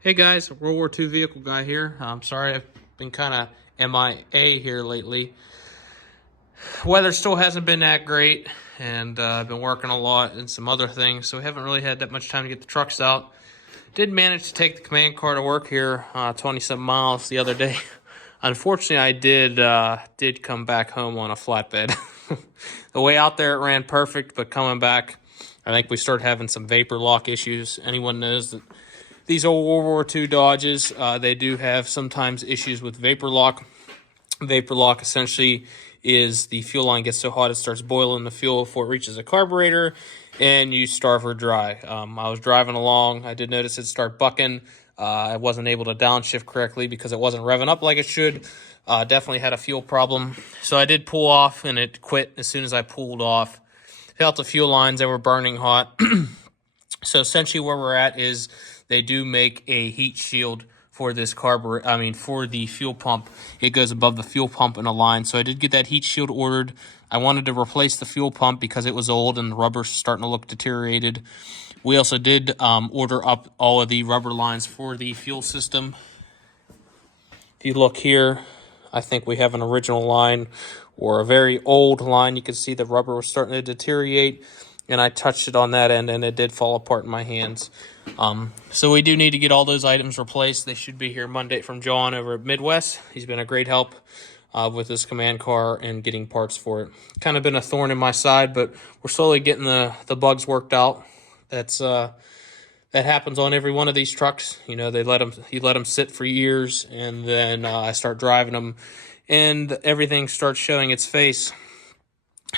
Hey guys, World War II vehicle guy here. I'm sorry I've been kind of MIA here lately. Weather still hasn't been that great, and I've been working a lot and some other things, so we haven't really had that much time to get the trucks out. Did manage to take the command car to work here, 20-some miles the other day. Unfortunately, I did come back home on a flatbed. The way out there it ran perfect, but coming back, I think we started having some vapor lock issues. Anyone knows that these old World War II Dodges, they do have sometimes issues with vapor lock. Vapor lock essentially is the fuel line gets so hot it starts boiling the fuel before it reaches a carburetor, and you starve her dry. I was driving along. I did notice it start bucking. I wasn't able to downshift correctly because it wasn't revving up like it should. Definitely had a fuel problem. So I did pull off, and it quit as soon as I pulled off. Felt the fuel lines, they were burning hot. So essentially where we're at is they do make a heat shield for this for the fuel pump. It goes above the fuel pump in a line. So I did get that heat shield ordered. I wanted to replace the fuel pump because it was old and the rubber's starting to look deteriorated. We also did order up all of the rubber lines for the fuel system. If you look here, I think we have an original line or a very old line. You can see the rubber was starting to deteriorate, and I touched it on that end, and it did fall apart in my hands. So we do need to get all those items replaced. They should be here Monday from John over at Midwest. He's been a great help with this command car and getting parts for it. Kind of been a thorn in my side, but we're slowly getting the bugs worked out. That happens on every one of these trucks. You know, you let them sit for years, and then I start driving them, and everything starts showing its face.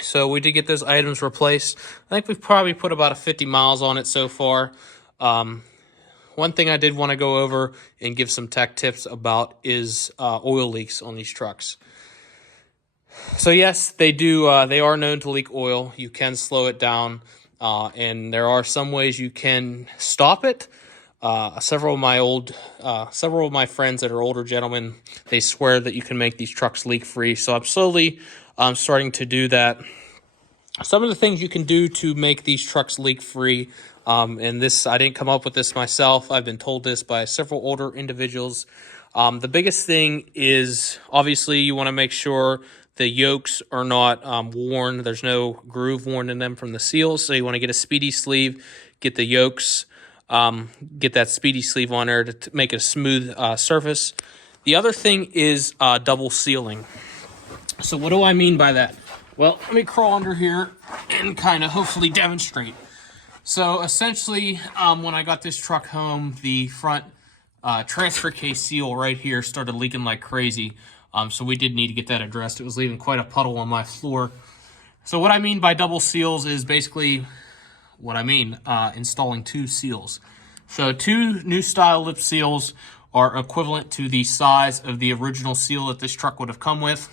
So we did get those items replaced. I think we've probably put about 50 miles on it so far. One thing I did want to go over and give some tech tips about is oil leaks on these trucks. So yes, they do. They are known to leak oil. You can slow it down, and there are some ways you can stop it. Several of my friends that are older gentlemen, they swear that you can make these trucks leak free. So I'm slowly starting to do that. Some of the things you can do to make these trucks leak free, and this, I didn't come up with this myself. I've been told this by several older individuals. The biggest thing is obviously you want to make sure the yokes are not worn. There's no groove worn in them from the seals. So you want to get a speedy sleeve, get the yokes, get that speedy sleeve on there to make a smooth surface. The other thing is double sealing. So what do I mean by that? Well, let me crawl under here and kind of hopefully demonstrate. So essentially, when I got this truck home, the front transfer case seal right here started leaking like crazy. So we did need to get that addressed. It was leaving quite a puddle on my floor. So what I mean by double seals is basically what I mean, installing two seals. So two new style lip seals are equivalent to the size of the original seal that this truck would have come with.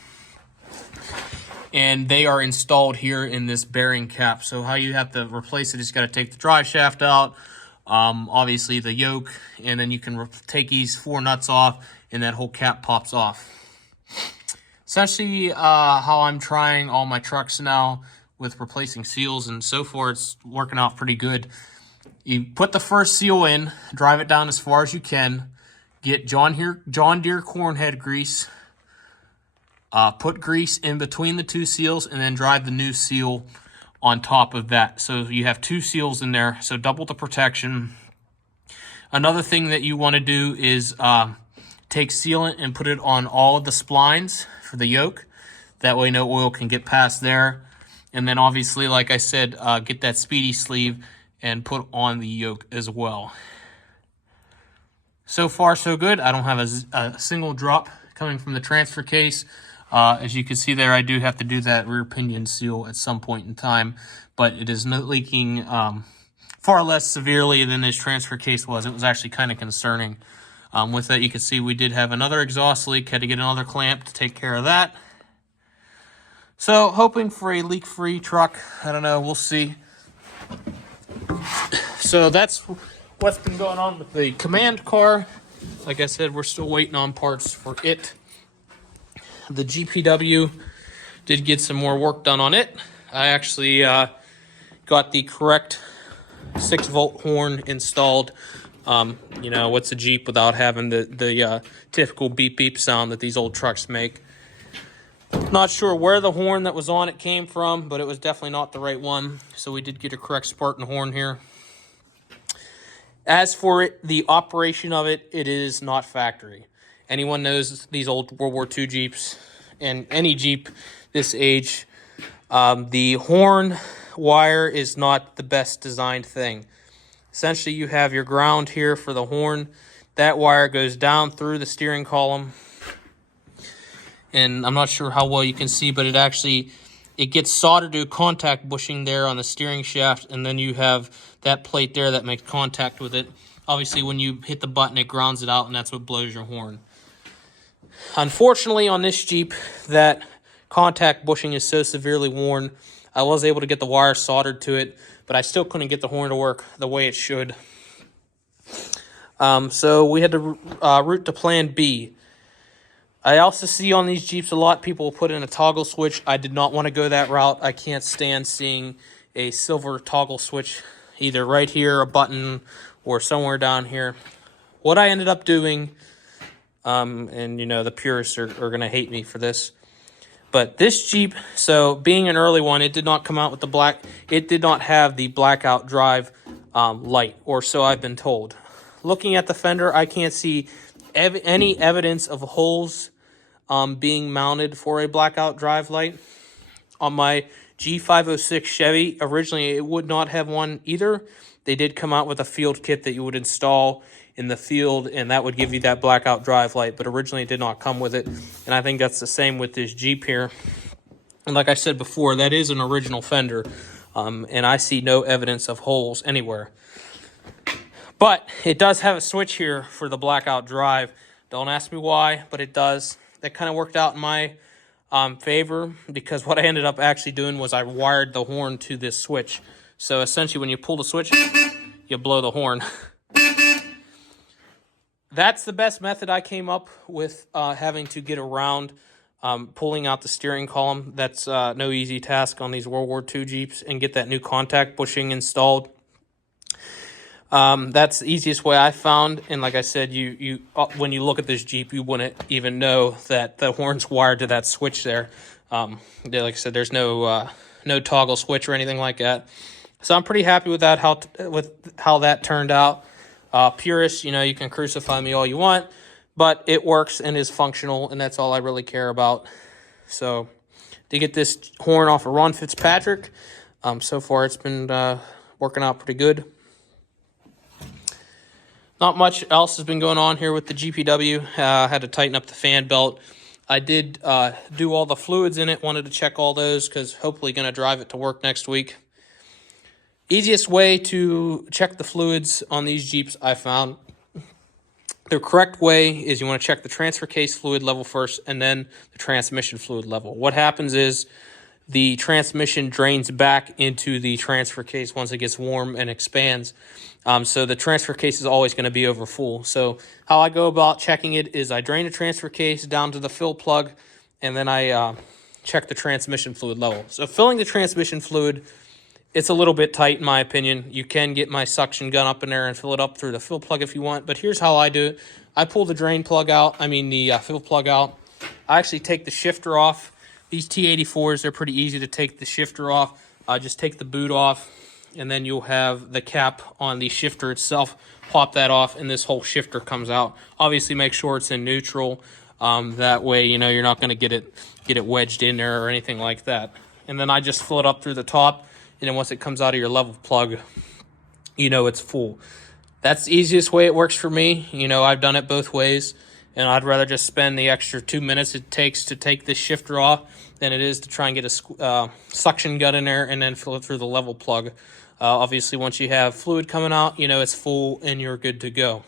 And they are installed here in this bearing cap. So how you have to replace it is you got to take the drive shaft out, obviously the yoke, and then you can take these four nuts off, and that whole cap pops off. Essentially, how I'm trying all my trucks now with replacing seals, and so far it's working out pretty good. You put the first seal in, drive it down as far as you can, get John Deere corn head grease, put grease in between the two seals, and then drive the new seal on top of that. So you have two seals in there, so double the protection. Another thing that you want to do is take sealant and put it on all of the splines for the yoke. That way no oil can get past there. And then obviously, like I said, get that speedy sleeve and put on the yoke as well. So far, so good. I don't have a single drop coming from the transfer case. As you can see there, I do have to do that rear pinion seal at some point in time, but it is not leaking far less severely than this transfer case was. It was actually kind of concerning. With that, you can see we did have another exhaust leak. Had to get another clamp to take care of that. So, hoping for a leak-free truck. I don't know. We'll see. So, that's what's been going on with the command car. Like I said, we're still waiting on parts for it. The GPW did get some more work done on it. I actually got the correct 6-volt horn installed You know, what's a Jeep without having the typical beep beep sound that these old trucks make? Not sure where the horn that was on it came from, but it was definitely not the right one. So we did get a correct Spartan horn here. As for it, the operation of it, it is not factory. Anyone knows these old World War II Jeeps, and any Jeep this age, the horn wire is not the best designed thing. Essentially, you have your ground here for the horn. That wire goes down through the steering column. And I'm not sure how well you can see, but it gets soldered to a contact bushing there on the steering shaft, and then you have that plate there that makes contact with it. Obviously, when you hit the button, it grounds it out, and that's what blows your horn. Unfortunately, on this Jeep, that contact bushing is so severely worn, I was able to get the wire soldered to it, but I still couldn't get the horn to work the way it should. So we had to route to plan B. I also see on these Jeeps a lot people will put in a toggle switch. I did not want to go that route. I can't stand seeing a silver toggle switch either right here, a button, or somewhere down here. What I ended up doing, and you know the purists are going to hate me for this, but this Jeep, so being an early one, it did not come out with the black, it did not have the blackout drive light, or so I've been told. Looking at the fender, I can't see any evidence of holes being mounted for a blackout drive light. On my G506 Chevy, originally it would not have one either. They did come out with a field kit that you would install in the field, and that would give you that blackout drive light, but originally it did not come with it. And I think that's the same with this Jeep here. And like I said before, that is an original fender, and I see no evidence of holes anywhere. But it does have a switch here for the blackout drive. Don't ask me why, but it does. That kind of worked out in my favor, because what I ended up actually doing was I wired the horn to this switch. So essentially when you pull the switch, you blow the horn. That's the best method I came up with, having to get around pulling out the steering column. That's no easy task on these World War II Jeeps, and get that new contact bushing installed. That's the easiest way I found, and like I said, you when you look at this Jeep, you wouldn't even know that the horn's wired to that switch there. Like I said, there's no toggle switch or anything like that. So I'm pretty happy with that, with how that turned out. Purists, you know, you can crucify me all you want, but it works and is functional, and that's all I really care about. So to get this horn off of Ron Fitzpatrick, so far it's been working out pretty good. Not much else has been going on here with the GPW. Had to tighten up the fan belt. I did do all the fluids in it. Wanted to check all those because hopefully going to drive it to work next week. Easiest way to check the fluids on these Jeeps I found. The correct way is you want to check the transfer case fluid level first and then the transmission fluid level. What happens is the transmission drains back into the transfer case once it gets warm and expands. So the transfer case is always going to be over full. So how I go about checking it is I drain the transfer case down to the fill plug, and then I check the transmission fluid level. So filling the transmission fluid, it's a little bit tight in my opinion. You can get my suction gun up in there and fill it up through the fill plug if you want, but here's how I do it. I pull the drain plug out, the fill plug out. I actually take the shifter off. These T84s, they're pretty easy to take the shifter off. Just take the boot off, and then you'll have the cap on the shifter itself. Pop that off, and this whole shifter comes out. Obviously, make sure it's in neutral. That way, you know, you're not going to get it wedged in there or anything like that. And then I just fill it up through the top, and then once it comes out of your level plug, you know it's full. That's the easiest way it works for me. You know, I've done it both ways, and I'd rather just spend the extra 2 minutes it takes to take this shifter off than it is to try and get a suction gun in there and then fill it through the level plug. Obviously, once you have fluid coming out, you know it's full and you're good to go.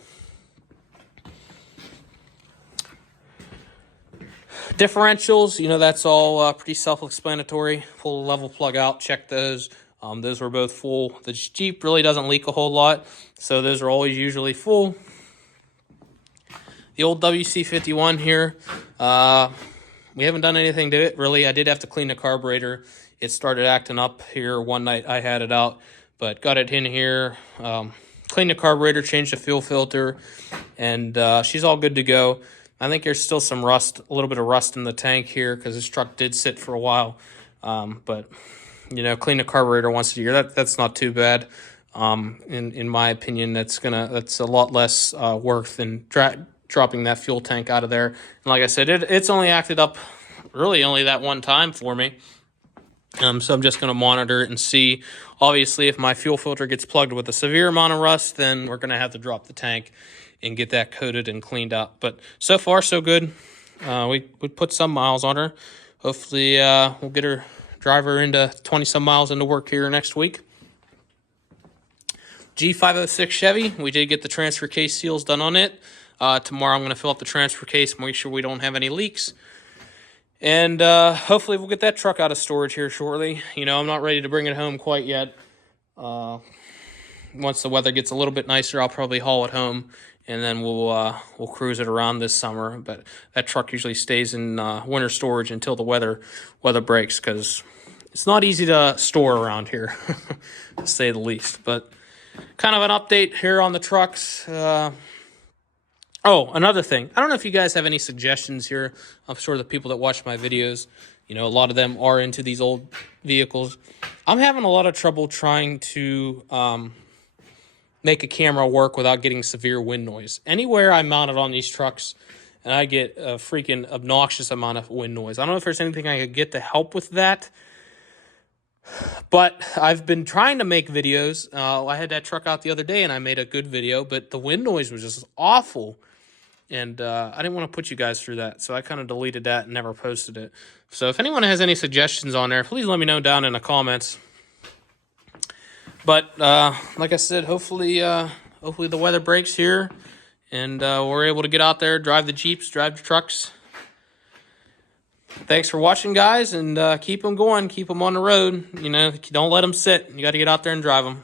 Differentials, you know, that's all pretty self-explanatory. Pull the level plug out, check those. Those were both full. The Jeep really doesn't leak a whole lot, so those are always usually full. The old WC51 here, we haven't done anything to it, really. I did have to clean the carburetor. It started acting up here one night. I had it out, but got it in here, cleaned the carburetor, changed the fuel filter, and she's all good to go. I think there's still some rust, a little bit of rust in the tank here because this truck did sit for a while. But, you know, clean the carburetor once a year. That's not too bad. In my opinion, that's a lot less work than dropping that fuel tank out of there. And like I said, it's only acted up really only that one time for me. So I'm just going to monitor it and see. Obviously, if my fuel filter gets plugged with a severe amount of rust, then we're going to have to drop the tank and get that coated and cleaned up. But so far, so good. We put some miles on her. Hopefully, we'll get her, drive her into 20-some miles into work here next week. G506 Chevy, we did get the transfer case seals done on it. Tomorrow I'm going to fill up the transfer case, make sure we don't have any leaks. And hopefully we'll get that truck out of storage here shortly. You know, I'm not ready to bring it home quite yet. Once the weather gets a little bit nicer, I'll probably haul it home, and then we'll cruise it around this summer. But that truck usually stays in winter storage until the weather breaks, because it's not easy to store around here, to say the least. But kind of an update here on the trucks. Oh, another thing. I don't know if you guys have any suggestions here. I'm sure the people that watch my videos, you know, a lot of them are into these old vehicles. I'm having a lot of trouble trying to make a camera work without getting severe wind noise. Anywhere I mount it on these trucks, and I get a freaking obnoxious amount of wind noise. I don't know if there's anything I could get to help with that. But I've been trying to make videos. I had that truck out the other day, and I made a good video, but the wind noise was just awful. And I didn't want to put you guys through that, so I kind of deleted that and never posted it. So if anyone has any suggestions on there, please let me know down in the comments. But like I said, hopefully the weather breaks here, and we're able to get out there, drive the Jeeps, drive the trucks. Thanks for watching, guys, and keep them going. Keep them on the road. You know, don't let them sit. You got to get out there and drive them.